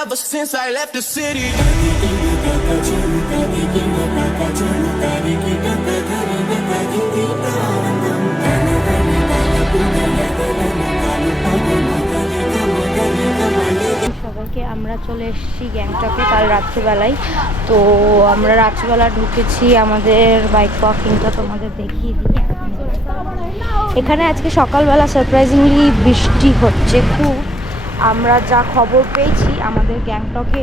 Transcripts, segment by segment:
ever since I left the city. সবাইকে আমরা চলে এসেছি গ্যাংটকে কাল রাত্রিবেলায়। তো আমরা রাত্রিবেলা ঢুকেছি, আমাদের বাইক ওয়াকিংটা তোমাদের দেখিয়ে দিই। এখানে আজকে সকালবেলা সারপ্রাইজিংলি বৃষ্টি হচ্ছে খুব। আমরা যা খবর পেয়েছি, আমাদের গ্যাংটকে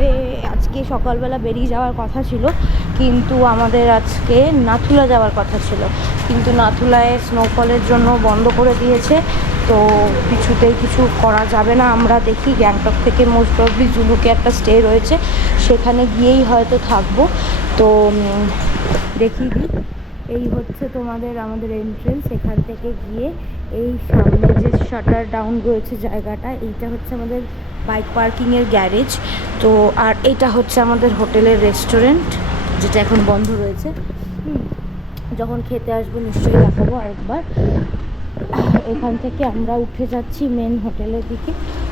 আজকে সকালবেলা বেরিয়ে যাওয়ার কথা ছিল, কিন্তু আমাদের আজকে নাথুলা যাওয়ার কথা ছিল, কিন্তু নাথুলায় স্নোফলের জন্য বন্ধ করে দিয়েছে। তো কিছুতেই কিছু করা যাবে না। আমরা দেখি গ্যাংটক থেকে মোস্ট প্রবলি জুলুকে একটা স্টে রয়েছে, সেখানে গিয়েই হয়তো থাকবো। তো দেখিয়ে দিই, এই হচ্ছে তোমাদের আমাদের এন্ট্রেন্স। এখান থেকে গিয়ে এই সামনে যে শাটার ডাউন রয়েছে জায়গাটা, এইটা হচ্ছে আমাদের বাইক পার্কিংয়ের গ্যারেজ। তো আর এটা হচ্ছে আমাদের হোটেলের রেস্টুরেন্ট, যেটা এখন বন্ধ রয়েছে। যখন খেতে আসবো নিশ্চয়ই দেখাবো আরেকবার। এখান থেকে আমরা উঠে যাচ্ছি মেন হোটেলের দিকে।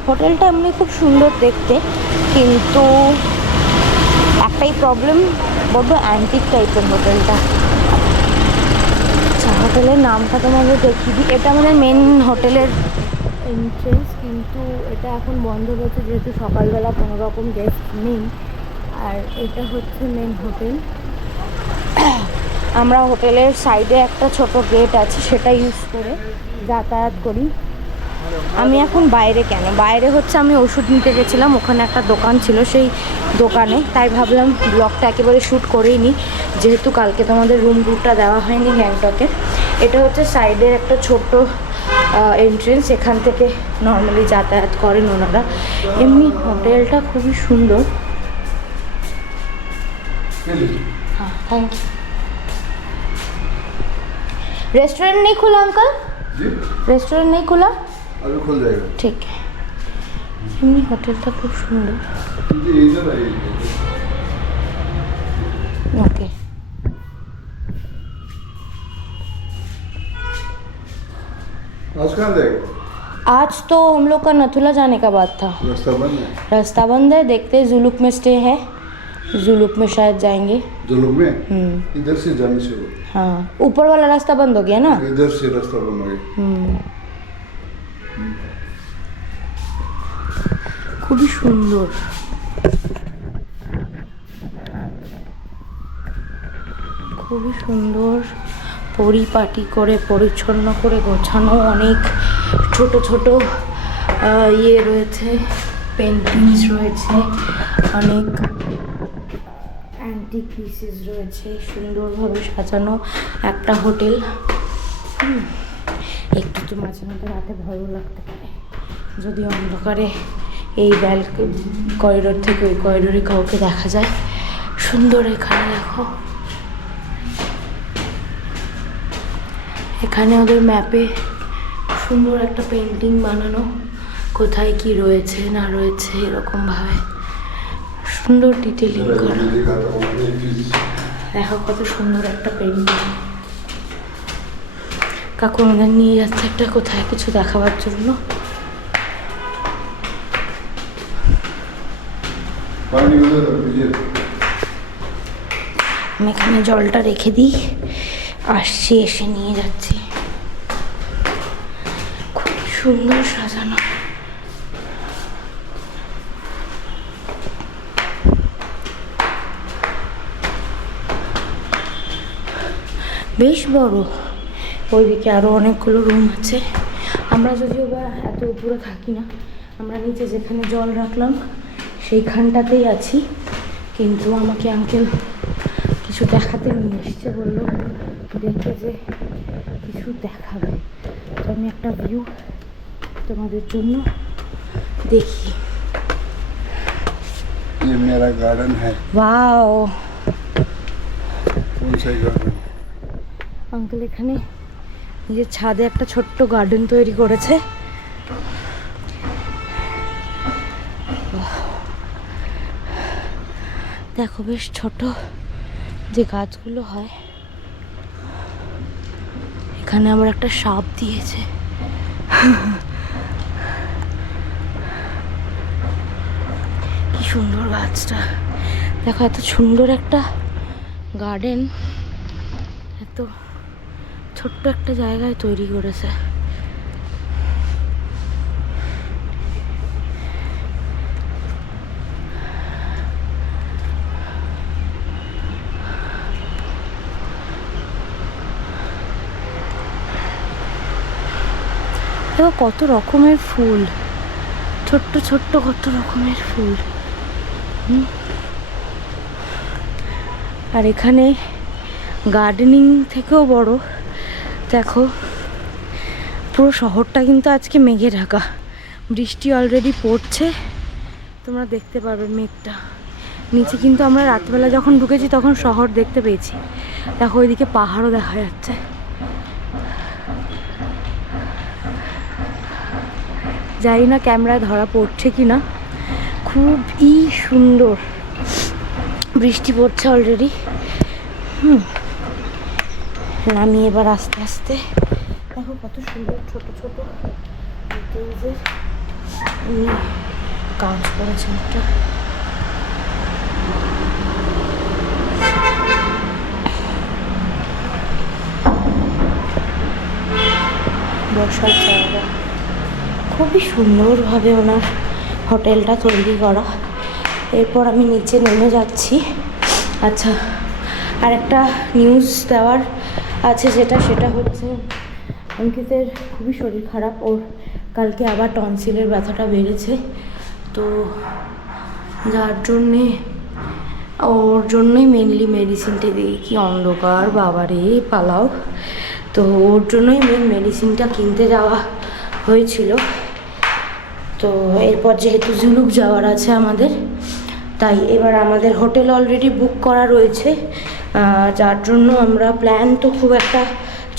হোটেলটা এমনি খুব সুন্দর দেখতে, কিন্তু একটাই প্রবলেম, বড্ড অ্যান্টিক টাইপের হোটেলটা। আচ্ছা, হোটেলের নামটা তোমাদের দেখিয়ে দিই। এটা আমাদের মেন হোটেলের এন্ট্রেন্স, কিন্তু এটা এখন বন্ধ রয়েছে যেহেতু সকালবেলা কোনো রকম গেস্ট নেই। আর এটা হচ্ছে মেন হোটেল। আমরা হোটেলের সাইডে একটা ছোট গেট আছে, সেটা ইউজ করে যাতায়াত করি। আমি এখন বাইরে কেন, বাইরে হচ্ছে আমি ওষুধ নিতে গেছিলাম, ওখানে একটা দোকান ছিল, সেই দোকানে, তাই ভাবলাম ব্লগটা একেবারে শ্যুট করেই নিই, যেহেতু কালকে তোমাদের রুম ট্যুরটা দেওয়া হয়নি গ্যাংটকের। এটা হচ্ছে সাইডের একটা ছোট্ট এন্ট্রেন্স, এখান থেকে নর্মালি যাতায়াত করেন ওনারা। এমনি হোটেলটা খুবই সুন্দর। हाँ थैंक यू। रेस्टोरेंट नहीं खुला अंकल जी? रेस्टोरेंट नहीं खुला, अभी खुल जाएगा। ठीक है। এমনি হোটেলটা খুব সুন্দর। ओके, आज कहाँ जाएगा? आज तो हम लोग का नथुला जाने का बात था। रास्ता बंद है। रास्ता बंद है, देखते हैं जुलुक में स्टे है, जुलुक में शायद जाएंगे। जुलूक में इधर से जाने से हो। हाँ, ऊपर वाला रास्ता बंद हो गया ना। इधर से रास्ता बंद हो गया। খুবই সুন্দর। খুবই সুন্দর, পরিপাটি করে পরিচ্ছন্ন করে গোছানো, অনেক ছোট ছোট ইয়ে রয়েছে, পেন্টিংস রয়েছে, অনেক অ্যান্টিক পিসেস রয়েছে, সুন্দরভাবে সাজানো একটা হোটেল। একটু তো মাঝে মধ্যে রাতে ভয়ও লাগতে পারে, যদি অন্ধকারে এই করিডোর থেকে ওই করিডোরে কাউকে দেখা যায়। সুন্দর, এখানে দেখো, এখানে ওদের ম্যাপে সুন্দর একটা পেন্টিং বানানো, কোথায় কি রয়েছে না রয়েছে এরকমভাবে সুন্দর ডিটেলিং করা। দেখো কত সুন্দর একটা পেন্টিং। কাকু আমাদের নিয়ে যাচ্ছে একটা কোথায় কিছু দেখাবার জন্য। আমি এখানে জলটা রেখে দিই, আসছি, এসে নিয়ে যাচ্ছি। খুব সুন্দর সাজানো। বেশ বড়, ওইদিকে আরও অনেকগুলো রুম আছে। আমরা যদিও বা এত উপরে থাকি না, আমরা নিচে যেখানে জল রাখলাম সেইখানটাতেই আছি, কিন্তু আমাকে আঙ্কেল কিছু দেখাতে নিয়ে এসছে, বললো দেখে যে কিছু দেখাবে। তো আমি একটা ভিউ তোমাদের জন্য দেখি। ये मेरा गार्डन है। वाओ, कौन सा गार्डन? আঙ্কেল এখানে নিজের ছাদে একটা ছোট্ট গার্ডেন তৈরি করেছে। দেখো বেশ ছোট যে গাছগুলো হয়, এখানে আবার একটা সাপ দিয়েছে। কি সুন্দর গাছটা দেখো, এত সুন্দর একটা গার্ডেন এত ছোট্ট একটা জায়গায় তৈরি করেছে। দেখো কত রকমের ফুল, ছোট্ট ছোট্ট কত রকমের ফুল। আর এখানে গার্ডেনিং থেকেও বড় দেখো, পুরো শহরটা কিন্তু আজকে মেঘে ঢাকা, বৃষ্টি অলরেডি পড়ছে, তোমরা দেখতে পাবে মেঘটা নিচে। কিন্তু আমরা রাতবেলা যখন ঢুকেছি তখন শহর দেখতে পেয়েছি। দেখো ওইদিকে পাহাড়ও দেখা যাচ্ছে। জানি না ক্যামেরায় ধরা পড়ছে কি না, খুবই সুন্দর। বৃষ্টি পড়ছে অলরেডি। নামি এবার আস্তে আস্তে। দেখো কত সুন্দর ছোট ছোট কাজ করেছে একটা। বসার জায়গা খুবই সুন্দরভাবে ওনার হোটেলটা তৈরি করা। এরপর আমি নিচে নেমে যাচ্ছি। আচ্ছা, আর একটা নিউজ দেওয়ার আছে, সেটা হচ্ছে অঙ্কিতের খুবই শরীর খারাপ। ওর কালকে আবার টনসিলের ব্যথাটা বেড়েছে, তো যার জন্যে ওর জন্যই মেনলি মেডিসিনটা দিই। কি অন্ধকার বাবারে পালাও, তো ওর জন্যই মেন মেডিসিনটা কিনতে যাওয়া হয়েছিল। তো এরপর যেহেতু জুলুক যাওয়ার আছে আমাদের, তাই এবার আমাদের হোটেল অলরেডি বুক করা রয়েছে, যার জন্য আমরা প্ল্যান তো খুব একটা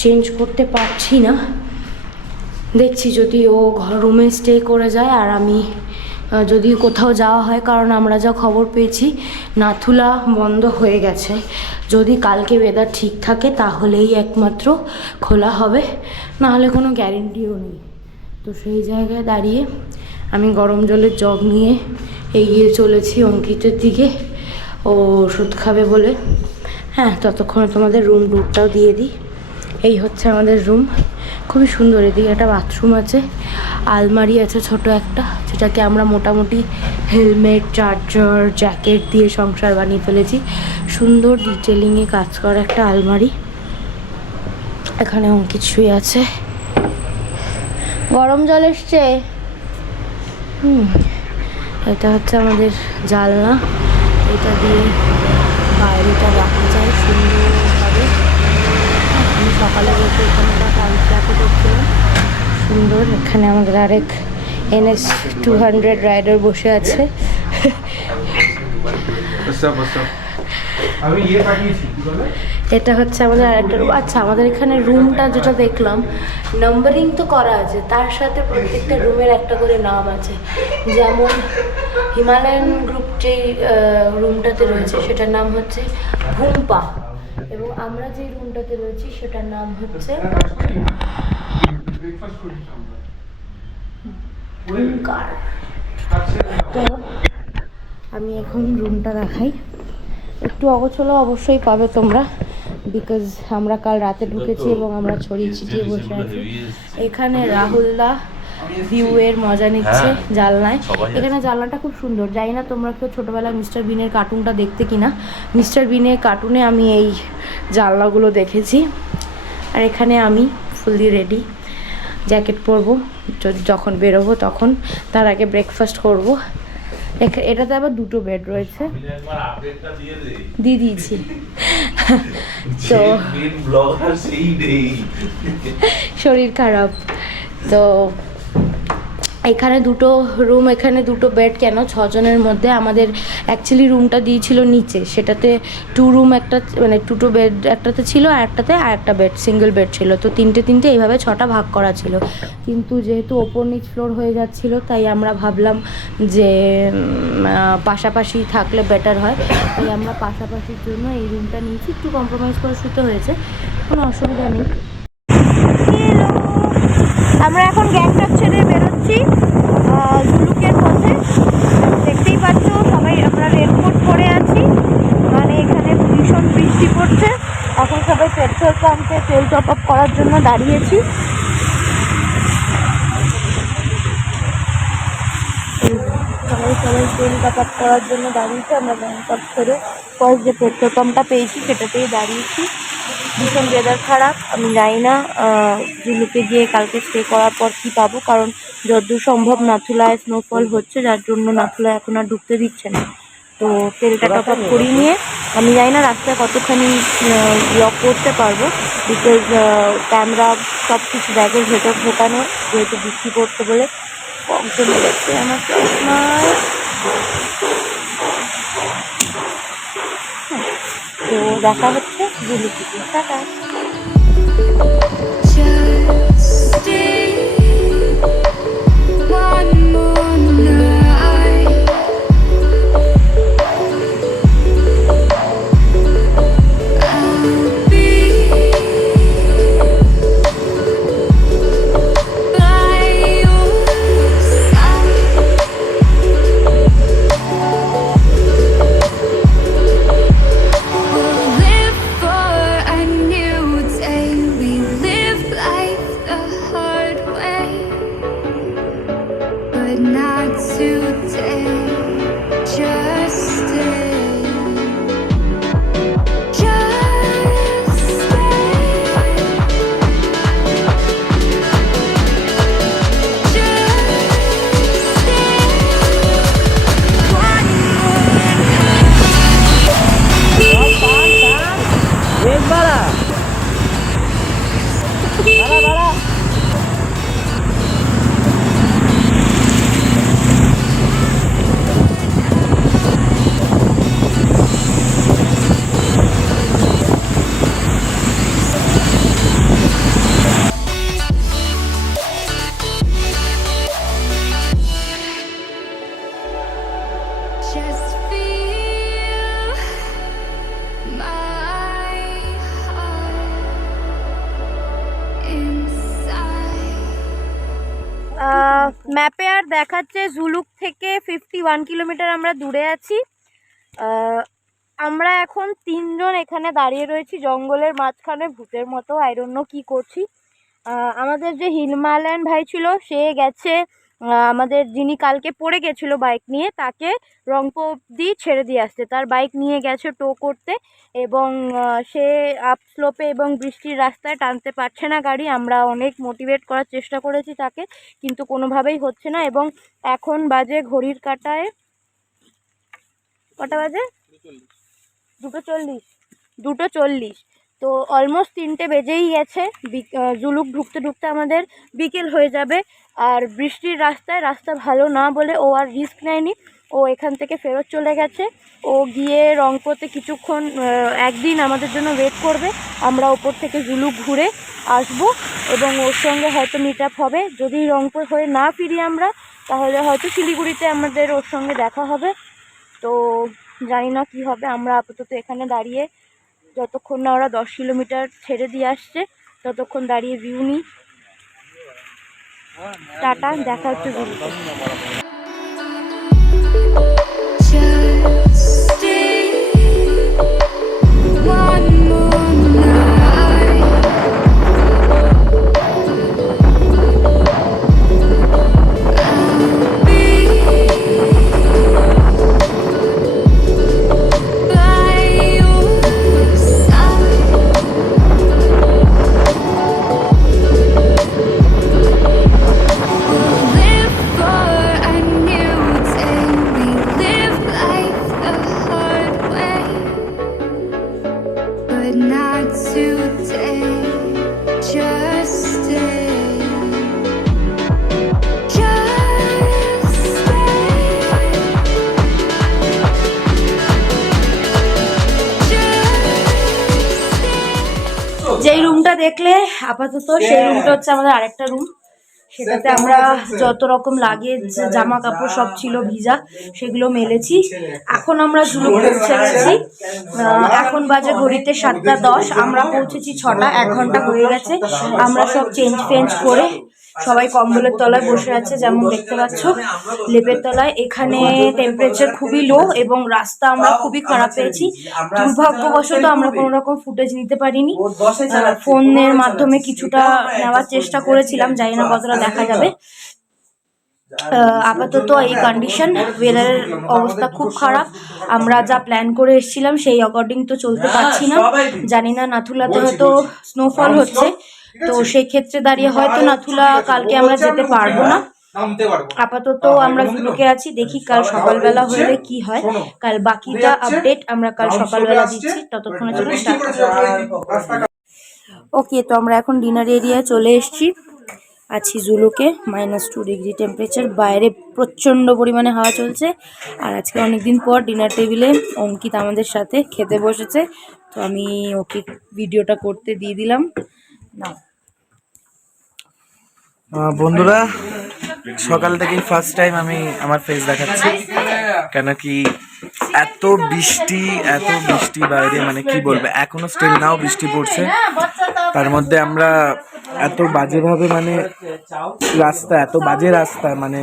চেঞ্জ করতে পারছি না। দেখছি যদি ও রুমে স্টে করে যায় আর আমি যদি কোথাও যাওয়া হয়, কারণ আমরা যা খবর পেয়েছি নাথুলা বন্ধ হয়ে গেছে। যদি কালকে ওয়েদার ঠিক থাকে তাহলেই একমাত্র খোলা হবে, নাহলে কোনো গ্যারেন্টিও নেই। তো সেই জায়গায় দাঁড়িয়ে আমি গরম জলের জগ নিয়ে এগিয়ে চলেছি অঙ্কিতের দিকে, ও ওষুধ খাবে বলে। হ্যাঁ, ততক্ষণে তোমাদের রুম টুরটাও দিয়ে দিই। এই হচ্ছে আমাদের রুম, খুবই সুন্দর। এদিকে একটা বাথরুম আছে, আলমারি আছে ছোট একটা, যেটাকে আমরা মোটামুটি হেলমেট, চার্জার, জ্যাকেট দিয়ে সংসার বানিয়ে ফেলেছি। সুন্দর ডিটেলিংয়ে কাজ করা একটা আলমারি। এখানে অঙ্কিত শুয়ে আছে। গরম জল এসছে। এটা হচ্ছে আমাদের জানলা, এটা দিয়ে বাইরেটা দেখা যায় সুন্দরভাবে। আমি সকালে বসে এখানটা কাউন্টাকে দেখছিলাম, সুন্দর। এখানে আমাদের আরেক NS 200 রাইডার বসে আছে। এটা হচ্ছে আমাদের আরেকটা রুম। আচ্ছা, আমাদের এখানে রুমটা যেটা দেখলাম নাম্বারিং তো করা আছে, তার সাথে প্রত্যেকটা রুমের একটা করে নাম আছে। যেমন হিমালয়ান গ্রুপ যে রুমটাতে রয়েছে সেটার নাম হচ্ছে ভুম্পা, এবং আমরা যে রুমটাতে রয়েছি সেটার নাম হচ্ছে ভুমকার। তো আমি এখন রুমটা দেখাই। একটু অগোছলো অবশ্যই পাবে তোমরা, বিকজ আমরা কাল রাতে ঢুকেছি এবং আমরা ছড়িয়ে ছিটিয়ে বসে আছি। এখানে রাহুলদা ভিউয়ের মজা নিচ্ছে জানলায়। এখানে জানলাটা খুব সুন্দর। জানি না তোমরা কেউ ছোটোবেলায় মিস্টার বিনের কার্টুনটা দেখতে কিনা। মিস্টার বিনের কার্টুনে আমি এই জানলাগুলো দেখেছি। আর এখানে আমি ফুললি রেডি, জ্যাকেট পরবো যখন বেরোবো তখন, তার আগে ব্রেকফাস্ট করবো। এটাতে আবার দুটো বেড রয়েছে, দিয়ে দিয়েছি। তো শরীর খারাপ, তো এখানে দুটো রুম, এখানে দুটো বেড। কেন 6 জনের মধ্যে? আমাদের অ্যাকচুয়ালি রুমটা দিয়েছিল নিচে, সেটাতে 2 রুম একটা, মানে 2 বেড একটাতে ছিল, আর একটাতে আর একটা বেড, সিঙ্গেল বেড ছিল। তো 3টে এইভাবে 6টা ভাগ করা ছিল। কিন্তু যেহেতু ওপর নিচ ফ্লোর হয়ে যাচ্ছিল, তাই আমরা ভাবলাম যে পাশাপাশি থাকলে বেটার হয়, তাই আমরা পাশাপাশির জন্য এই রুমটা নিয়েছি। একটু কম্প্রোমাইজ করে শুতে হয়েছে, কোনো অসুবিধা নেই। আমরা এখন গ্যাংটক ছেড়ে বেরোচ্ছি জুলুকের পথে। দেখতেই পাচ্ছ পাম্পে তেল টপ আপ করার জন্য দাঁড়িয়েছি। সবাই তেল টপ আপ করার জন্য দাঁড়িয়েছি। আমরা গ্যাংটক ছেড়ে ফার্স্ট যে পেট্রোল পাম্পটা পেয়েছি সেটাতেই দাঁড়িয়েছি। ভীষণ ওয়েদার খারাপ, আমি জানি না জুলুকে গিয়ে কালকে স্টে করার পর কী পাবো, কারণ যতদূর সম্ভব নাথুলায় স্নোফল হচ্ছে, যার জন্য নাথুলায় এখন আর ঢুকতে দিচ্ছে না। তো তেলটা টপ আপ করিয়ে নিয়ে আমি জানি না রাস্তায় কতখানি ব্লক করতে পারবো, বিকজ ক্যামেরা সব কিছু ব্যাগের ভেতর ঢোকানো, যেহেতু বৃষ্টি পড়তে বলে ফগ জমে গেছে আমার চশমায়। তো দেখা হচ্ছে জুলুকিতে, টাটা। ম্যাপে আর দেখাচ্ছে জুলুক থেকে 51 কিলোমিটার আমরা দূরে আছি। আমরা এখন 3 জন এখানে দাঁড়িয়ে রয়েছি জঙ্গলের মাঝখানে ভূতের মতো, আই ডোন্ট নো কী করছি। আমাদের যে হিমালয়ান ভাই ছিল সে গেছে, আমাদের যিনি কালকে পড়ে গেছিল বাইক নিয়ে তাকে রংপো অবধি ছেড়ে দিয়ে আসছে, তার বাইক নিয়ে গেছে টো করতে, এবং সে আপ স্লোপে এবং বৃষ্টির রাস্তায় টানতে পারছে না গাড়ি। আমরা অনেক মোটিভেট করার চেষ্টা করেছি তাকে, কিন্তু কোনোভাবেই হচ্ছে না। এবং এখন বাজে ঘড়ির কাঁটায় কটা বাজে? 2:40। তো অলমোস্ট 3টে বেজেই গেছে। জুলুক ঢুকতে ঢুকতে আমাদের বিকেল হয়ে যাবে। আর বৃষ্টির রাস্তা ভালো না বলে ও আর রিস্ক নেয়নি, ও এখান থেকে ফেরত চলে গেছে। ও গিয়ে রংপুরতে কিছুক্ষণ একদিন আমাদের জন্য ওয়েট করবে, আমরা ওপর থেকে জুলুক ঘুরে আসব এবং ওর সঙ্গে হয়তো মিট আপ হবে। যদি রংপুর হয়ে না ফিরি আমরা, তাহলে হয়তো শিলিগুড়িতে আমাদের ওর সঙ্গে দেখা হবে। তো জানি না কি হবে। আমরা আপাতত এখানে দাঁড়িয়ে যতক্ষণ না ওরা 10 কিলোমিটার ছেড়ে দিয়ে আসছে ততক্ষণ দাঁড়িয়ে ভিউ নিই। টাটা, দেখা হচ্ছে জুলুকে। যেই রুমটা দেখলে আপাতত সেই রুমটা হচ্ছে আমাদের আরেকটা রুম। সেটাতে আমরা যত রকম লাগেজ জামা কাপড় সব ছিল ভিজা, সেগুলো মেলেছি। এখন আমরা জুলুক পৌঁছে গেছি। এখন বাজে ঘড়িতে 7:10, আমরা পৌঁছেছি 6টা, 1 ঘন্টা হয়ে গেছে। আমরা সব চেঞ্জ ফেঞ্জ করে সবাই কম্বলের তলায় বসে আছে, যেমন দেখতে পাচ্ছ লেপের তলায়। এখানে টেম্পারেচার খুবই লো এবং রাস্তা আমরা খুবই খারাপ পেয়েছি। দুর্ভাগ্যবশত আমরা কোনো রকম ফুটেজ নিতে পারিনি। ফোনের মাধ্যমে কিছুটা নেওয়ার চেষ্টা করেছিলাম, জানি না কতটা দেখা যাবে। আপাতত এই কন্ডিশন, ওয়েদারের অবস্থা খুব খারাপ। আমরা যা প্ল্যান করে এসেছিলাম সেই অ্যাকর্ডিং তো চলতে পারছি না। জানি না নাথুলাতে হয়তো স্নোফল হচ্ছে, তো সেই ক্ষেত্রে দাঁড়িয়ে হয়তো নাথুলা কালকে আমরা যেতে পারবো না। আপাতত আমরা ঝুঁকে আছি, দেখি কাল সকালবেলা হলে কি হয়। কাল বাকিটা আপডেট আমরা কাল সকালবেলা দিচ্ছি, ততক্ষণের জন্য ওকে। তো আমরা এখন ডিনার এরিয়ায় চলে এসেছি, আছি জুলুকে। -2 ডিগ্রি টেম্পারেচার, বাইরে প্রচণ্ড পরিমাণে হাওয়া চলছে। আর আজকে অনেকদিন পর ডিনার টেবিলে অঙ্কিত আমাদের সাথে খেতে বসেছে, তো আমি ওকে ভিডিওটা করতে দিয়ে দিলাম। না বন্ধুরা, সকাল থেকেই ফার্স্ট টাইম আমি আমার ফেস দেখাচ্ছি, কেন কি এত বৃষ্টি বাইরে, মানে কি বলবো, এখনো স্টিল নাও বৃষ্টি পড়ছে। তার মধ্যে আমরা এত বাজেভাবে, মানে রাস্তা এত বাজে রাস্তা, মানে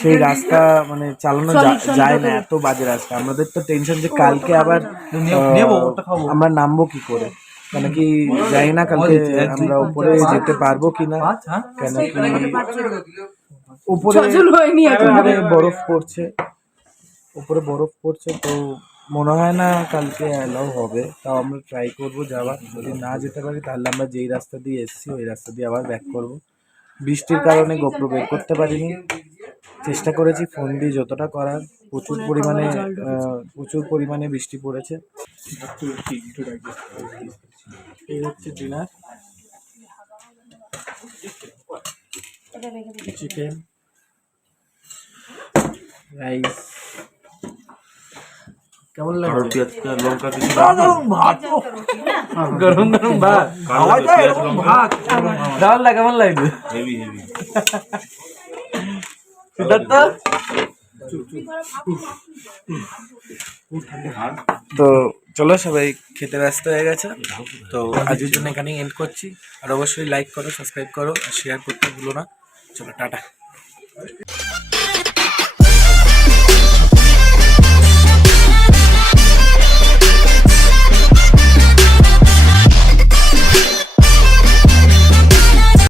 সেই রাস্তা মানে চালানো যায় না, এত বাজে রাস্তা। আমাদের তো টেনশন যে কালকে আবার আমরা নামবো কি করে, কেন কি যাই না কালকে আমরা উপরে যেতে পারবো কিনা, কেন কি উপরে বরফ পড়ছে, তো মনে হয় না কালকে অ্যালাউ হবে। তাও আমরা ট্রাই করবো যাওয়ার, যদি না যেতে পারি তাহলে আমরা যেই রাস্তা দিয়ে এসেছি ওই রাস্তা দিয়ে আবার ব্যাক করব। বৃষ্টির কারণে গোপ্রো বের করতে পারিনি, চেষ্টা করেছি ফোন দিয়ে যতটা করার। প্রচুর পরিমাণে বৃষ্টি পড়েছে। এই হচ্ছে ডিনার, চিকেন, রাইস। কেমন লাগে? লঙ্কা কিছু গরম গরম ভাত, ডালটা কেমন লাগবে? Heavy heavy. তো চলো, সবাই খেতে ব্যস্ত হয়ে গেছে, তো আজকের জন্য এখানেই এন্ড করছি। আর অবশ্যই লাইক করো, সাবস্ক্রাইব করো আর শেয়ার করতে ভুলো না। চলো, টাটা।